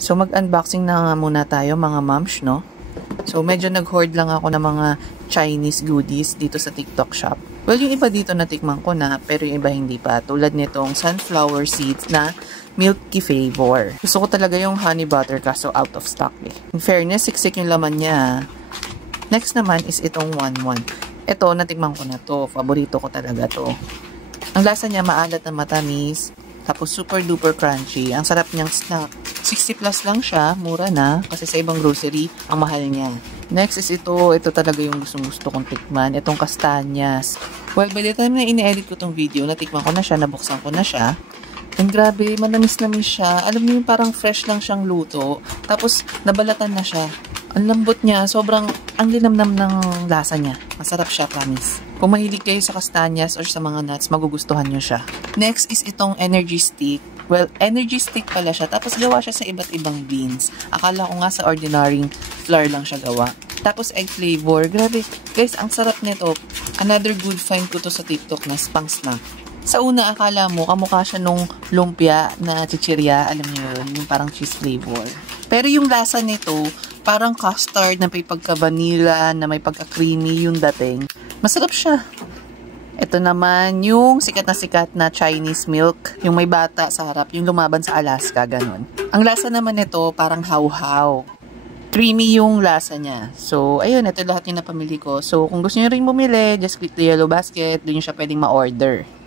So, mag-unboxing na nga muna tayo mga moms, no? So, medyo nag-hoard lang ako ng mga Chinese goodies dito sa TikTok shop. Well, yung iba dito natikman ko na, pero yung iba hindi pa. Tulad nitong sunflower seeds na milky flavor. Gusto ko talaga yung honey butter kaso out of stock eh. In fairness, siksik yung laman niya. Next naman is itong 1-1. Ito, natikman ko na to. Paborito ko talaga to. Ang lasa niya maalat na matamis. Tapos super duper crunchy. Ang sarap niyang snack. 60 plus lang siya. Mura na. Kasi sa ibang grocery, ang mahal niya. Next is ito. Ito talaga yung gusto kong tikman. Itong kastanyas. Well, by the time na ini-edit ko tong video, natikman ko na siya, nabuksan ko na siya. And grabe, manamis-namis siya. Alam niyo yung parang fresh lang siyang luto. Tapos, nabalatan na siya. Ang lambot niya. Sobrang, ang linamnam ng lasa niya. Masarap siya, promise. Kung mahilig kayo sa kastanyas or sa mga nuts, magugustuhan niyo siya. Next is itong energy stick. Well, energy stick pala siya. Tapos gawa siya sa iba't ibang beans. Akala ko nga sa ordinary flour lang siya gawa. Tapos egg flavor. Grabe. Guys, ang sarap nito. Another good find ko to sa TikTok na pang snack. Sa una, akala mo, kamukha siya nung lumpia na chichirya. Alam niyo yun, yung parang cheese flavor. Pero yung lasa nito, parang custard na may pagka-vanilla, na may pagka-creamy yung dating. Masarap siya. Ito naman, yung sikat na Chinese milk. Yung may bata sa harap, yung lumaban sa Alaska, ganun. Ang lasa naman nito, parang how-how. Creamy yung lasa niya. So, ayun, ito lahat yung napamili ko. So, kung gusto niyo rin bumili, just click the yellow basket. Doon nyo siya pwedeng ma-order.